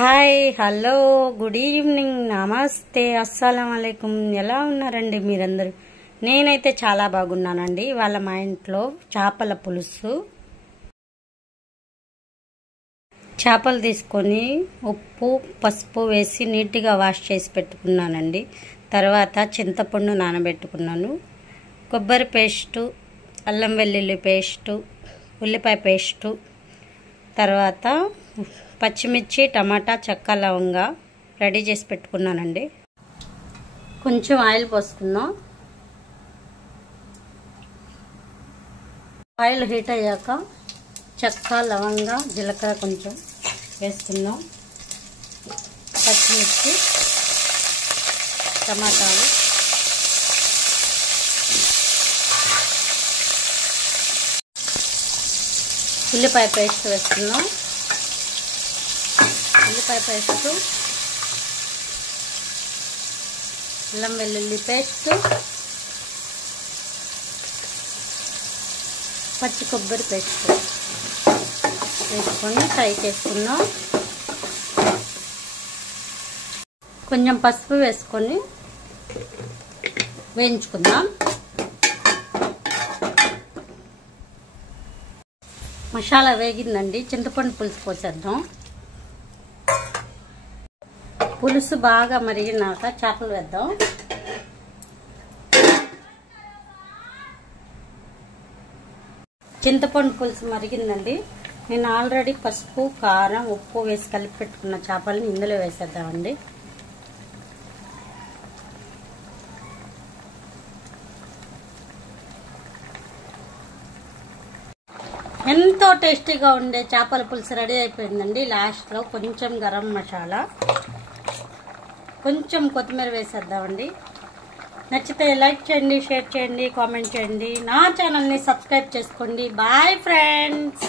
Hi hello good evening నమస్తే అస్సలం అలైకుం. ఎలా ఉన్నారండి మీరందరూ? నేనైతే చాలా బాగున్నానండి. ఇవాళ మా ఇంట్లో చేపల పులుసు. చేపలు తీసుకొని ఉప్పు పసుపు వేసి నీట్గా వాష్ చేసి పెట్టుకున్నానండి. తర్వాత చింతపండు నానబెట్టుకున్నాను. కొబ్బరి పేస్టు, అల్లం వెల్లుల్లి పేస్టు, ఉల్లిపాయ పేస్టు, తర్వాత పచ్చిమిర్చి టమాటా చెక్క లవంగా రెడీ చేసి పెట్టుకున్నానండి. కొంచెం ఆయిల్ పోసుకుందాం. ఆయిల్ హీట్ అయ్యాక చెక్క లవంగా జీలకర్ర కొంచెం వేసుకుందాం. పచ్చిమిర్చి టమాటాలు ఉల్లిపాయ పేస్ట్ వేసుకుందాం. ఉల్లిపాయ పేస్ట్, అల్లం వెల్లుల్లి పేస్ట్, పచ్చి కొబ్బరి పేస్ట్ వేసుకొని ఫ్రై చేసుకుందాం. కొంచెం పసుపు వేసుకొని వేయించుకుందాం. మసాలా వేగిందండి. చింతపండు పులుసు పోసేద్దాం. పులుసు బాగా మరిగినాక చేపలు వేద్దాం. చింతపండు పులుసు మరిగిందండి. నేను ఆల్రెడీ పసుపు కారం ఉప్పు వేసి కలిపి పెట్టుకున్న చేపలని ఇందులో వేసేద్దామండి. ఎంతో టేస్టీగా ఉండే చేపల పులుసు రెడీ అయిపోయిందండి. లాస్ట్లో కొంచెం గరం మసాలా, కొంచెం కొత్తిమీర వేసేద్దామండి. నచ్చితే లైక్ చేయండి, షేర్ చేయండి, కామెంట్ చేయండి. నా ఛానల్ని సబ్స్క్రైబ్ చేసుకోండి. Bye friends.